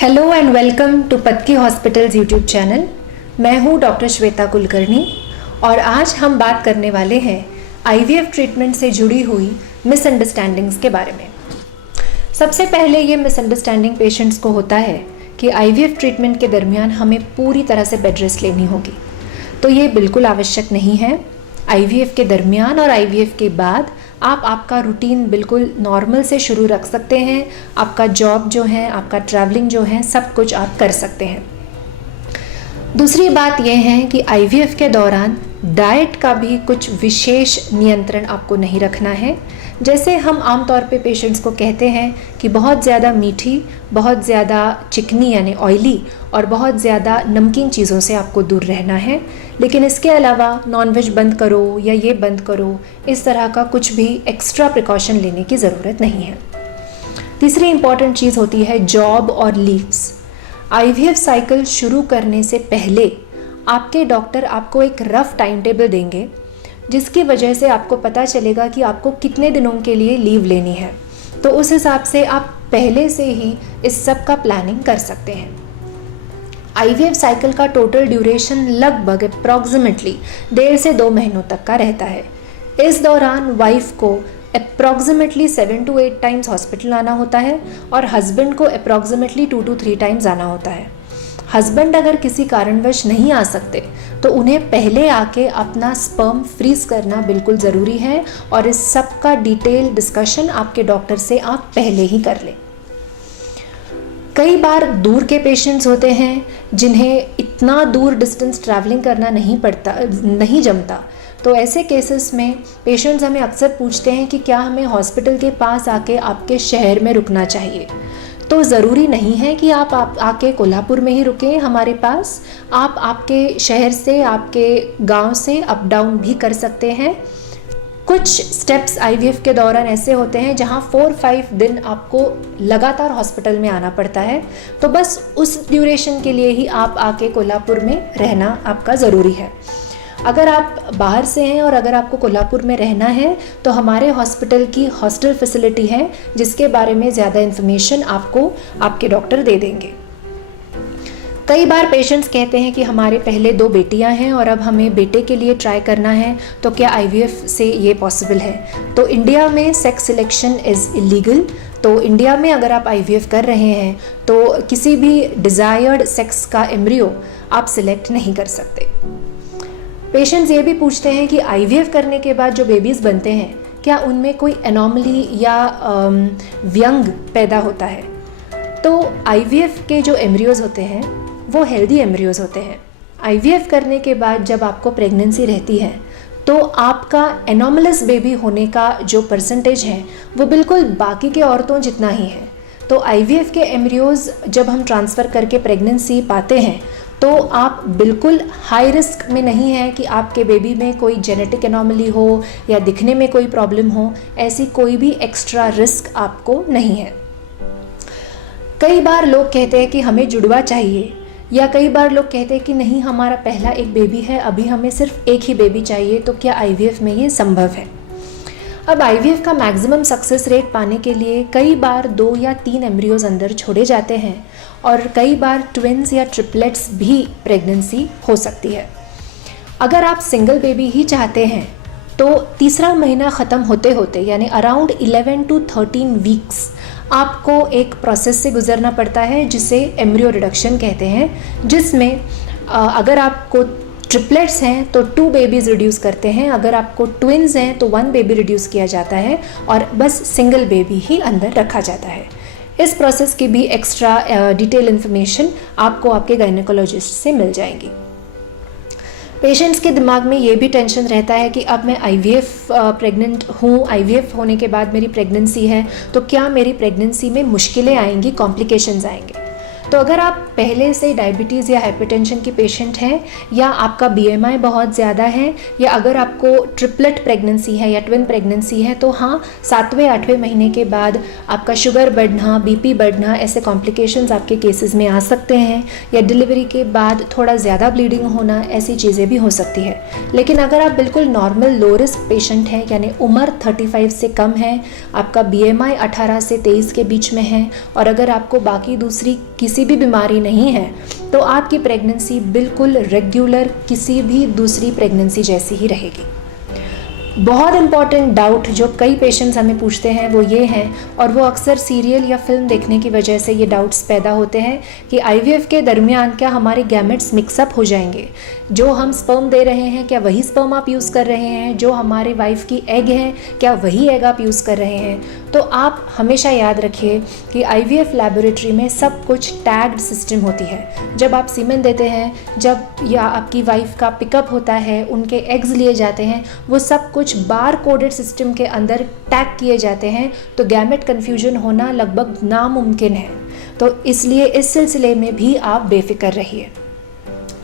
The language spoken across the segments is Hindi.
Hello and welcome to Patki hospitals YouTube channel. मैं हूं डॉक्टर श्वेता कुलकर्णी और आज हम बात करने वाले हैं आईवीएफ ट्रीटमेंट से जुड़ी हुई मिसअंडरस्टैंडिंग्स के बारे में। सबसे पहले ये मिसअंडरस्टैंडिंग पेशेंट्स को होता है कि आईवीएफ ट्रीटमेंट के दरमियान हमें पूरी तरह से बेड रेस्ट लेनी होगी। तो ये बिल्कुल आवश्यक नहीं है। आईवीएफ के दरमियान और आईवीएफ के बाद आप आपका रूटीन बिल्कुल नॉर्मल से शुरू रख सकते हैं। आपका जॉब जो है, आपका ट्रैवलिंग जो है, सब कुछ आप कर सकते हैं। दूसरी बात यह है कि आईवीएफ के दौरान डाइट का भी कुछ विशेष नियंत्रण आपको नहीं रखना है। जैसे हम आमतौर पे पेशेंट्स को कहते हैं कि बहुत ज़्यादा मीठी, बहुत ज़्यादा चिकनी यानी ऑयली और बहुत ज़्यादा नमकीन चीज़ों से आपको दूर रहना है, लेकिन इसके अलावा नॉनवेज बंद करो या ये बंद करो, इस तरह का कुछ भी एक्स्ट्रा प्रिकॉशन लेने की ज़रूरत नहीं है। तीसरी इम्पॉर्टेंट चीज़ होती है जॉब और लीव्स। आईवीएफ साइकिल शुरू करने से पहले आपके डॉक्टर आपको एक रफ टाइम टेबल देंगे, जिसकी वजह से आपको पता चलेगा कि आपको कितने दिनों के लिए लीव लेनी है। तो उस हिसाब से आप पहले से ही इस सब का प्लानिंग कर सकते हैं। आईवीएफ साइकिल का टोटल ड्यूरेशन लगभग अप्रॉक्सीमेटली 1.5 से 2 महीनों तक का रहता है। इस दौरान वाइफ को अप्रॉक्सीमेटली 7 to 8 टाइम्स हॉस्पिटल आना होता है और हस्बैंड को अप्रॉक्सीमेटली 2 to 3 टाइम्स आना होता है। हस्बैंड अगर किसी कारणवश नहीं आ सकते तो उन्हें पहले आके अपना स्पर्म फ्रीज करना बिल्कुल ज़रूरी है और इस सब का डिटेल डिस्कशन आपके डॉक्टर से आप पहले ही कर लें। कई बार दूर के पेशेंट्स होते हैं जिन्हें इतना दूर डिस्टेंस ट्रैवलिंग करना नहीं जमता। तो ऐसे केसेस में पेशेंट्स हमें अक्सर पूछते हैं कि क्या हमें हॉस्पिटल के पास आके आपके शहर में रुकना चाहिए। तो ज़रूरी नहीं है कि आप आके कोल्हापुर में ही रुकें हमारे पास। आप आपके शहर से, आपके गांव से अप डाउन भी कर सकते हैं। कुछ स्टेप्स आईवीएफ के दौरान ऐसे होते हैं जहां 4-5 दिन आपको लगातार हॉस्पिटल में आना पड़ता है। तो बस उस ड्यूरेशन के लिए ही आप आके कोल्हापुर में रहना आपका ज़रूरी है। अगर आप बाहर से हैं और अगर आपको कोल्हापुर में रहना है तो हमारे हॉस्पिटल की हॉस्टल फैसिलिटी है, जिसके बारे में ज़्यादा इन्फॉर्मेशन आपको आपके डॉक्टर दे देंगे। कई बार पेशेंट्स कहते हैं कि हमारे पहले 2 बेटियां हैं और अब हमें बेटे के लिए ट्राई करना है, तो क्या आईवीएफ से ये पॉसिबल है? तो इंडिया में सेक्स सिलेक्शन इज़ इलीगल। तो इंडिया में अगर आप आईवीएफ कर रहे हैं तो किसी भी डिज़ायर्ड सेक्स का एम्ब्रियो आप सिलेक्ट नहीं कर सकते। पेशेंट्स ये भी पूछते हैं कि आईवीएफ करने के बाद जो बेबीज़ बनते हैं क्या उनमें कोई एनॉमली या व्यंग पैदा होता है? तो आईवीएफ के जो एम्ब्रियोज़ होते हैं वो हेल्दी एम्ब्रियोज़ होते हैं। आईवीएफ करने के बाद जब आपको प्रेगनेंसी रहती है तो आपका एनॉमलस बेबी होने का जो परसेंटेज है वो बिल्कुल बाकी के औरतों जितना ही है। तो आईवीएफ के एम्ब्रियोज़ जब हम ट्रांसफ़र करके प्रेगनेंसी पाते हैं तो आप बिल्कुल हाई रिस्क में नहीं हैं कि आपके बेबी में कोई जेनेटिक एनॉमली हो या दिखने में कोई प्रॉब्लम हो। ऐसी कोई भी एक्स्ट्रा रिस्क आपको नहीं है। कई बार लोग कहते हैं कि हमें जुड़वा चाहिए, या कई बार लोग कहते हैं कि नहीं, हमारा पहला एक बेबी है, अभी हमें सिर्फ एक ही बेबी चाहिए। तो क्या आईवीएफ में ये संभव है? अब आईवीएफ का मैक्सिमम सक्सेस रेट पाने के लिए कई बार 2 या 3 एम्ब्रियोज अंदर छोड़े जाते हैं और कई बार ट्विन्स या ट्रिपलेट्स भी प्रेगनेंसी हो सकती है। अगर आप सिंगल बेबी ही चाहते हैं तो तीसरा महीना ख़त्म होते होते यानी अराउंड 11 to 13 वीक्स आपको एक प्रोसेस से गुजरना पड़ता है जिसे एम्ब्रियो रिडक्शन कहते हैं, जिसमें अगर आपको ट्रिपलेट्स हैं तो 2 बेबीज़ रिड्यूस करते हैं, अगर आपको ट्विन्स हैं तो 1 बेबी रिड्यूस किया जाता है और बस सिंगल बेबी ही अंदर रखा जाता है। इस प्रोसेस की भी एक्स्ट्रा डिटेल इन्फॉर्मेशन आपको आपके गायनेकोलॉजिस्ट से मिल जाएंगी। पेशेंट्स के दिमाग में ये भी टेंशन रहता है कि अब मैं आईवीएफ प्रेग्नेंट हूँ, आईवीएफ होने के बाद मेरी प्रेगनेंसी है, तो क्या मेरी प्रेगनेंसी में मुश्किलें आएंगी, कॉम्प्लिकेशंस आएंगे? तो अगर आप पहले से डायबिटीज़ या हाइपरटेंशन की पेशेंट हैं, या आपका बीएमआई बहुत ज़्यादा है, या अगर आपको ट्रिपलेट प्रेगनेंसी है या ट्विन प्रेगनेंसी है, तो हाँ, 7वें-8वें महीने के बाद आपका शुगर बढ़ना, बीपी बढ़ना, ऐसे कॉम्प्लिकेशंस आपके केसेस में आ सकते हैं, या डिलीवरी के बाद थोड़ा ज़्यादा ब्लीडिंग होना, ऐसी चीज़ें भी हो सकती है। लेकिन अगर आप बिल्कुल नॉर्मल लो रिस्क पेशेंट हैं, यानी उम्र 35 से कम है, आपका बीएमआई 18 से 23 के बीच में है, और अगर आपको बाकी दूसरी किसी किसी भी बीमारी नहीं है, तो आपकी प्रेगनेंसी बिल्कुल रेगुलर किसी भी दूसरी प्रेगनेंसी जैसी ही रहेगी। बहुत इंपॉर्टेंट डाउट जो कई पेशेंट्स हमें पूछते हैं वो ये हैं, और वो अक्सर सीरियल या फिल्म देखने की वजह से ये डाउट्स पैदा होते हैं कि आईवीएफ के दरमियान क्या हमारे गैमेट्स मिक्सअप हो जाएंगे, जो हम स्पर्म दे रहे हैं क्या वही स्पर्म आप यूज़ कर रहे हैं, जो हमारे वाइफ की एग हैं क्या वही एग आप यूज़ कर रहे हैं। तो आप हमेशा याद रखिए कि आईवीएफ लैबोरेटरी में सब कुछ टैग्ड सिस्टम होती है। जब आप सीमेन देते हैं, जब या आपकी वाइफ का पिकअप होता है, उनके एग्स लिए जाते हैं, वो सब कुछ बार कोडेड सिस्टम के अंदर टैग किए जाते हैं, तो गैमेट कन्फ्यूजन होना लगभग नामुमकिन है। तो इसलिए इस सिलसिले में भी आप बेफिक्र रहिए।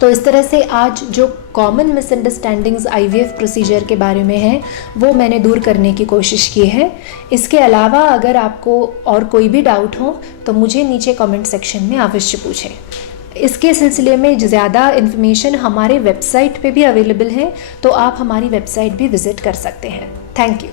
तो इस तरह से आज जो कॉमन मिसअंडरस्टैंडिंग्स आईवीएफ प्रोसीजर के बारे में है वो मैंने दूर करने की कोशिश की है। इसके अलावा अगर आपको और कोई भी डाउट हो तो मुझे नीचे कमेंट सेक्शन में अवश्य पूछें। इसके सिलसिले में ज़्यादा इन्फॉर्मेशन हमारे वेबसाइट पे भी अवेलेबल है, तो आप हमारी वेबसाइट भी विज़िट कर सकते हैं। Thank you.